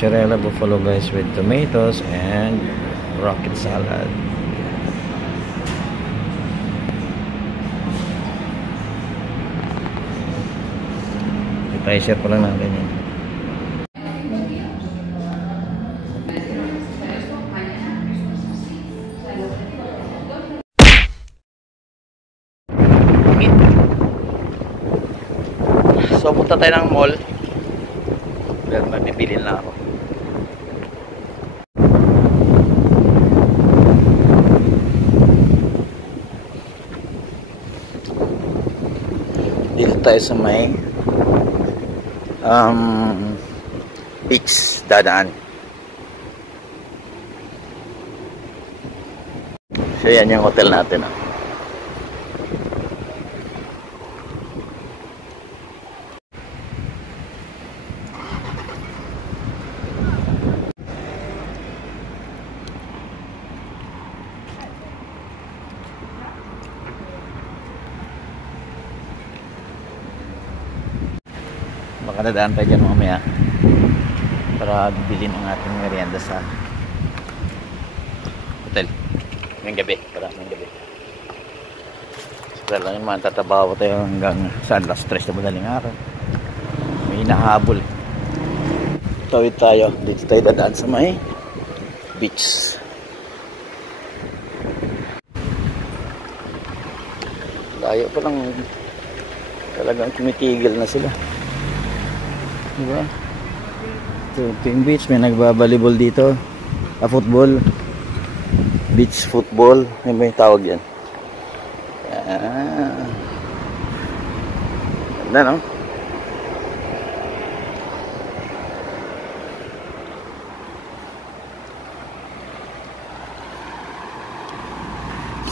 mozzarella buffalo guys with tomatoes and rocket salad. I-share pa lang natin yun. So punta tayo ng mall. Dahil magbibilin na ako. Dito tayo sa may beach dadaan. So yan yung hotel natin. Baka nadaan tayo dyan mamaya para bilhin ang ating merienda sa hotel ngayong gabi, para ngayong gabi. So lang naman tatabaho tayo hanggang sa alas 3 na madaling araw. May hinahabol. Tawid tayo, dito tayo dadaan sa may beach. Layo pa lang, talagang tumitigil na sila. Diba? Ito yung beach, may nagbabalibol dito. Football. Beach football. May tawag yan. Ganda, no?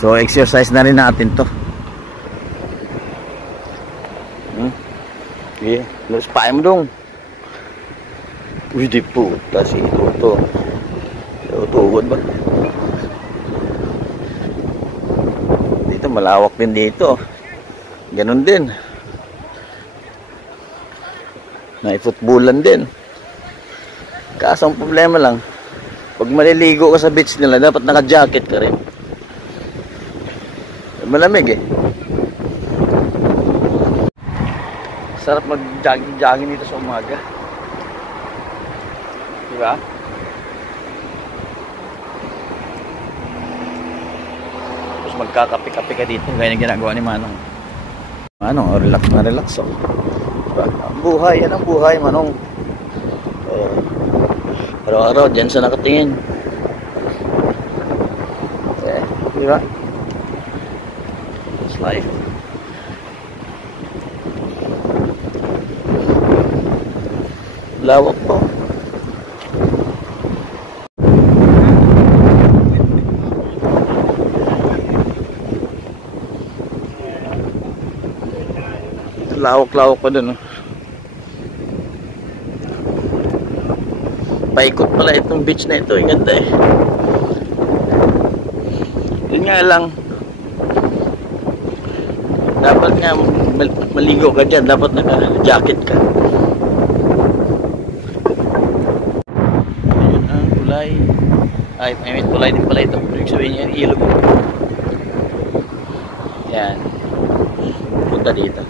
So, exercise na rin natin to. Okay, let's pahay mo dong. Uy, di po. Kasi ito. Tugod ba? Dito, malawak din dito. Ganon din. Nai-footballan din. Kaso ang problema lang, pag maliligo ka sa beach nila, dapat naka-jacket ka rin. Malamig eh. Sarap mag-jogging dito sa umaga. Diba? Tapos magkakape-kape ka dito. Gaya ng ginagawa ni Manong. Manong, relax na relax. Oh. Diba? Ang buhay, yan ang buhay, Manong. Araw-araw, dyan sa nakatingin. Diba? It's life. Lawak po. Lawak-lawak pa dun, oh. Paikot pala itong beach na ito. Ang ganda eh. Yun nga lang, dapat nga maligo ka dyan. Dapat naka-jacket ka. Ayun ang tulay. Ay, may tulay din pala ito. Ibig sabihin niya, ilog. Yan. Punta dito.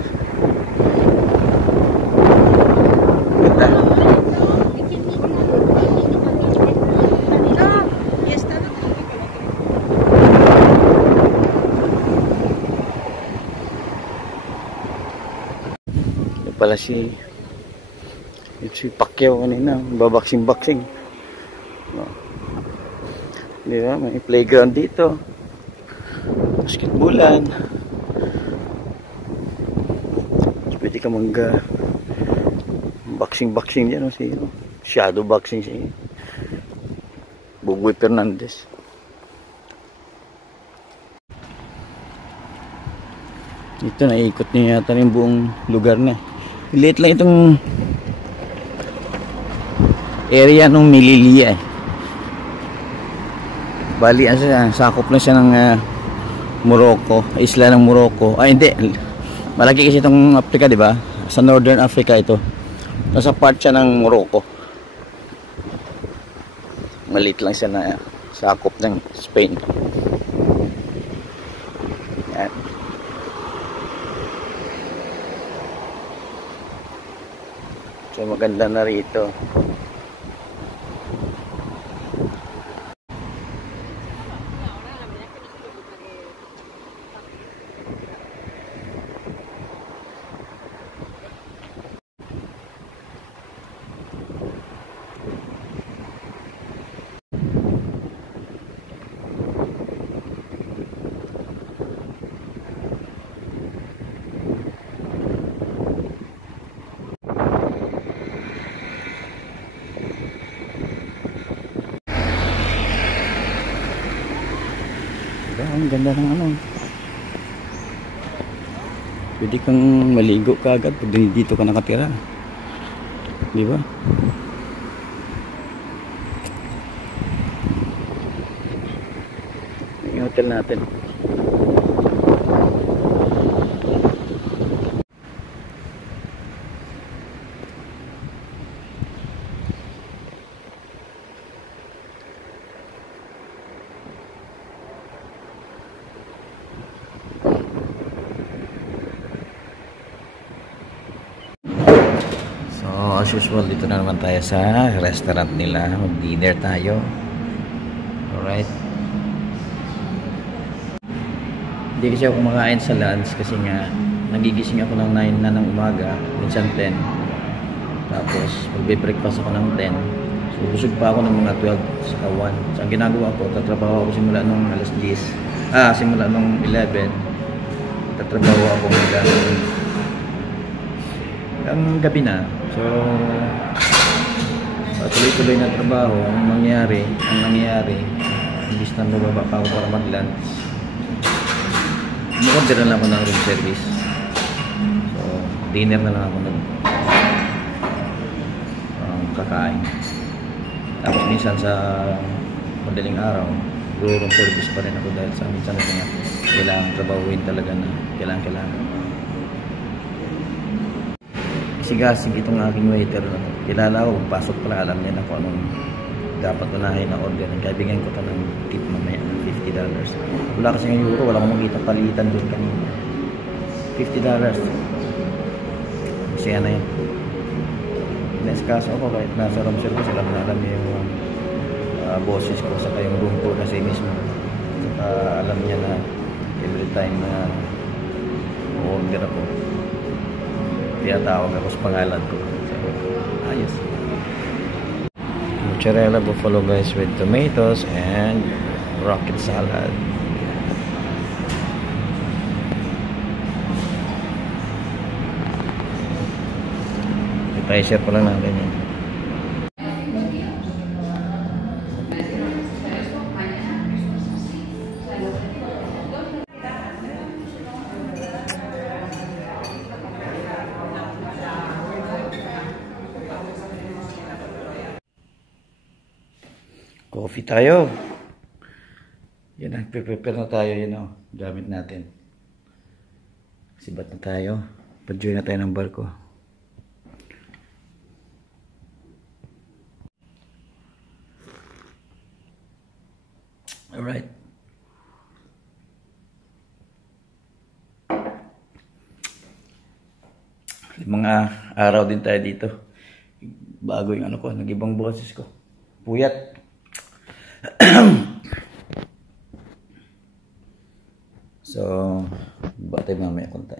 Pala si Pacquiao kanina, babaksing-baksing. Diba? May playground dito. Basketballan. Pwede ka baksing-baksing dyan. Si shadow boxing si Bugoy Fernandez. Ito, naikot niya yata yung buong lugar na. Liit lang itong area ng Melilla eh. Bali, sakop lang siya ng Morocco, isla ng Morocco. Ay hindi, malaki kasi itong Africa, di ba? Sa Northern Africa ito. Nasa part siya ng Morocco. Maliit lang siya na sakop ng Spain. Yan. So maganda na rito. Ang ganda ng ano. Pwede kang maligo kaagad pag dito ka nakatira. Di ba? Yung hotel natin. As usual, dito na naman tayo sa restaurant nila. Mag-dinner tayo. Alright. Hindi kasi ako kumakain sa lunch kasi nga nagigising ako ng 9 na ng umaga, minsan 10. Tapos magbe-breakfast ako ng 10. So busog pa ako ng mga 12 sa 1. So ang ginagawa ko, tatrabaho ako simula nung alas 10. Simula nung 11. Tatrabaho ako hanggang gabi na. So tuloy-tuloy na trabaho. Ang nangyayari, imbis na bababa pa ako para mag-lunch, umorder na lang ako ng room service. So dinner na lang ako kakain. Tapos minsan sa madaling araw, room service pa rin ako dahil sa minsan na kailangan trabahuin talaga na kailangan. Sigasig itong aking waiter na to. Kilala ko, pasok pala, alam niya na kung anong dapat unahin na order. Kaya bigyan ko ito ng tip mamaya ng $50. Wala kasi ng euro, wala akong makita palitan doon kanina. $50. Kasi ano yan. Inaskaso ako kahit nasa room service, alam niya yung bosses ko, saka yung room ko kasi mismo. Saka alam niya na every time na order ako, tawag ako sa pangalan ko. So, ayos. Mozzarella buffalo guys with tomatoes and rocket salad. I-share ko lang natin yan. Coffee tayo. Yan, nagpe-prepare na tayo, gamit natin. Sibat na tayo. Pa-join na tayo ng barko. Alright. Mga araw din tayo dito. Bago yung nag-ibang boses ko. Puyat. So, batay mamaya konti.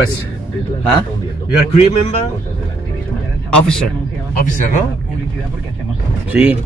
Wes. Huh? You're a crew member? Officer. Officer, no? Sí.